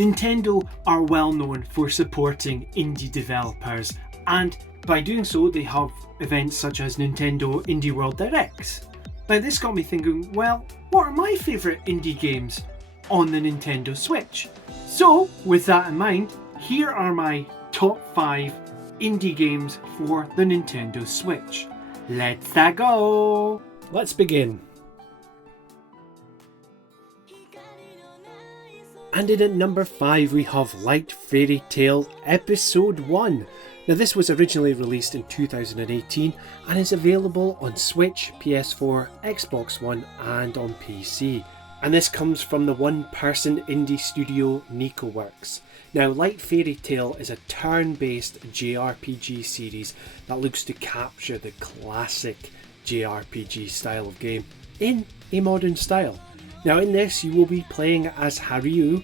Nintendo are well known for supporting indie developers, and by doing so they have events such as Nintendo Indie World Directs. Now this got me thinking, well, what are my favourite indie games on the Nintendo Switch? So with that in mind, here are my top 5 indie games for the Nintendo Switch. Let's go! Let's begin. And in at number 5 we have Light Fairy Tail Episode 1. Now this was originally released in 2018 and is available on Switch, PS4, Xbox One and on PC. And this comes from the one-person indie studio NicoWorks. Now Light Fairy Tail is a turn-based JRPG series that looks to capture the classic JRPG style of game in a modern style. Now in this you will be playing as Haryu,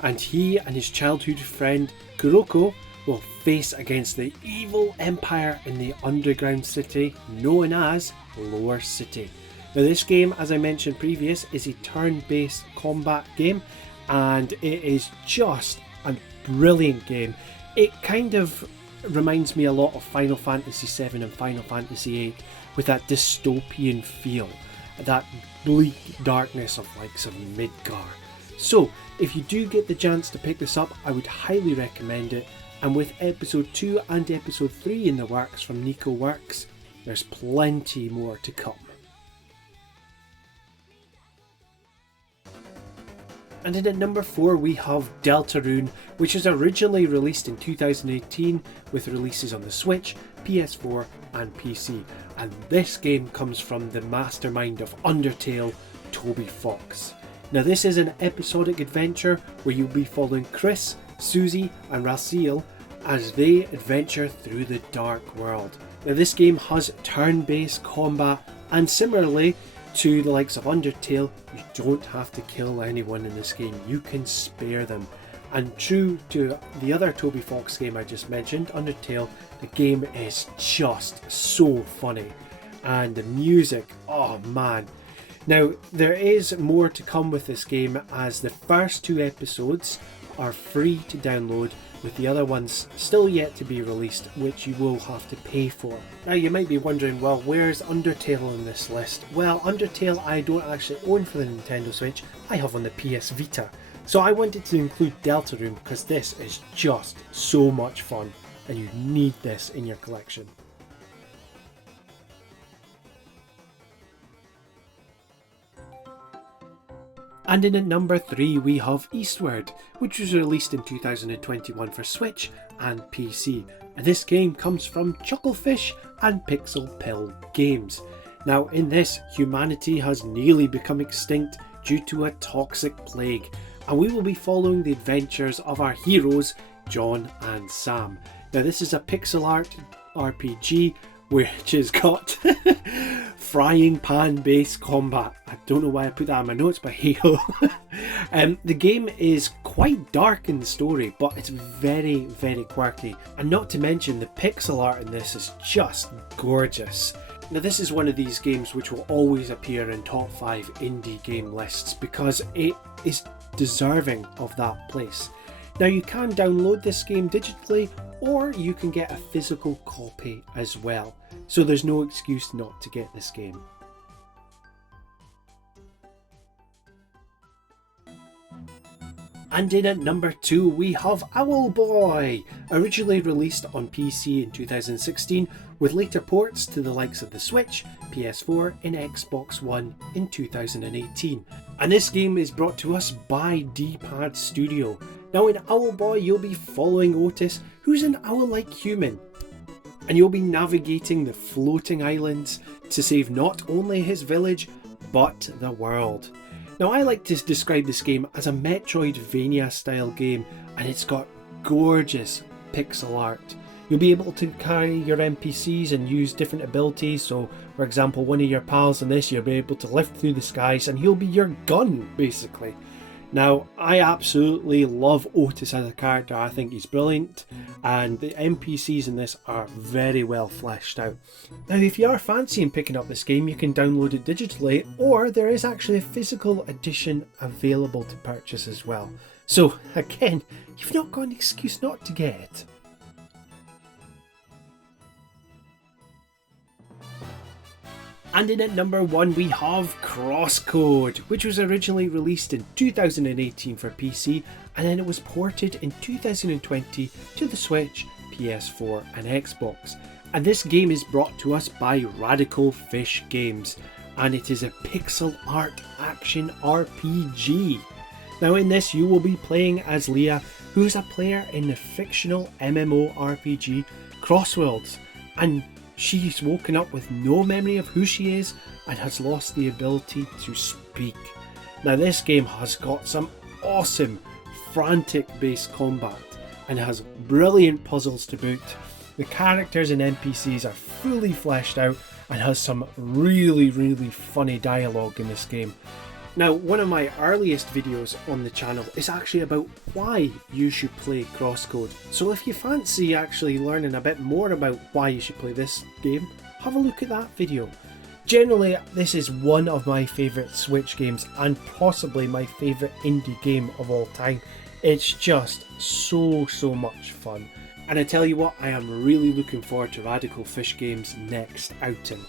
and he and his childhood friend Kuroko will face against the evil empire in the underground city known as Lower City. Now this game, as I mentioned previous, is a turn-based combat game and it is just a brilliant game. It kind of reminds me a lot of Final Fantasy VII and Final Fantasy VIII with that dystopian feel, that bleak darkness of likes of Midgar. So if you do get the chance to pick this up, I would highly recommend it, and with episode 2 and episode 3 in the works from NicoWorks, there's plenty more to come. And in at number 4 we have Deltarune, which was originally released in 2018 with releases on the Switch, PS4 and PC. And this game comes from the mastermind of Undertale, Toby Fox. Now this is an episodic adventure where you'll be following Chris, Susie and Raziel as they adventure through the dark world. Now this game has turn-based combat, and similarly to the likes of Undertale, you don't have to kill anyone in this game, you can spare them. And true to the other Toby Fox game I just mentioned, Undertale, the game is just so funny. And the music, oh man. Now there is more to come with this game, as the first 2 episodes are free to download, with the other ones still yet to be released, which you will have to pay for. Now you might be wondering, well, where's Undertale on this list? Well, Undertale I don't actually own for the Nintendo Switch, I have on the PS Vita. So I wanted to include Deltarune because this is just so much fun and you need this in your collection. And in at number 3 we have Eastward, which was released in 2021 for Switch and PC. And this game comes from Chucklefish and Pixel Pill Games. Now in this, humanity has nearly become extinct due to a toxic plague, and we will be following the adventures of our heroes, John and Sam. Now this is a pixel art RPG which has got frying pan based combat. I don't know why I put that in my notes, but hey ho. The game is quite dark in the story, but it's very, very quirky. And not to mention the pixel art in this is just gorgeous. Now this is one of these games which will always appear in top 5 indie game lists because it is deserving of that place. Now you can download this game digitally, or you can get a physical copy as well, so there's no excuse not to get this game. And in at number 2 we have Owlboy, originally released on PC in 2016 with later ports to the likes of the Switch, PS4 and Xbox One in 2018. And this game is brought to us by D-Pad Studio. Now in Owlboy you'll be following Otis, who's an owl-like human, and you'll be navigating the floating islands to save not only his village but the world. Now I like to describe this game as a Metroidvania style game, and it's got gorgeous pixel art. You'll be able to carry your NPCs and use different abilities, so for example one of your pals in this you'll be able to lift through the skies and he'll be your gun basically. Now I absolutely love Otis as a character, I think he's brilliant, and the NPCs in this are very well fleshed out. Now if you are fancying picking up this game, you can download it digitally, or there is actually a physical edition available to purchase as well. So again, you've not got an excuse not to get it. And in at number 1 we have Crosscode, which was originally released in 2018 for PC, and then it was ported in 2020 to the Switch, PS4 and Xbox. And this game is brought to us by Radical Fish Games, and it is a pixel art action RPG. Now in this you will be playing as Leah, who is a player in the fictional MMORPG Crossworlds, and she's woken up with no memory of who she is and has lost the ability to speak. Now this game has got some awesome frantic based combat and has brilliant puzzles to boot. The characters and NPCs are fully fleshed out and has some really funny dialogue in this game. Now, one of my earliest videos on the channel is actually about why you should play Crosscode. So if you fancy actually learning a bit more about why you should play this game, have a look at that video. Generally, this is one of my favourite Switch games and possibly my favourite indie game of all time. It's just so much fun. And I tell you what, I am really looking forward to Radical Fish Games' next outing.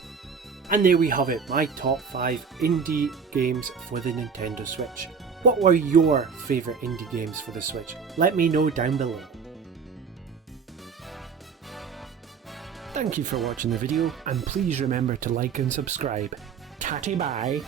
And there we have it, my top 5 indie games for the Nintendo Switch. What were your favourite indie games for the Switch? Let me know down below. Thank you for watching the video, and please remember to like and subscribe. Tatty bye!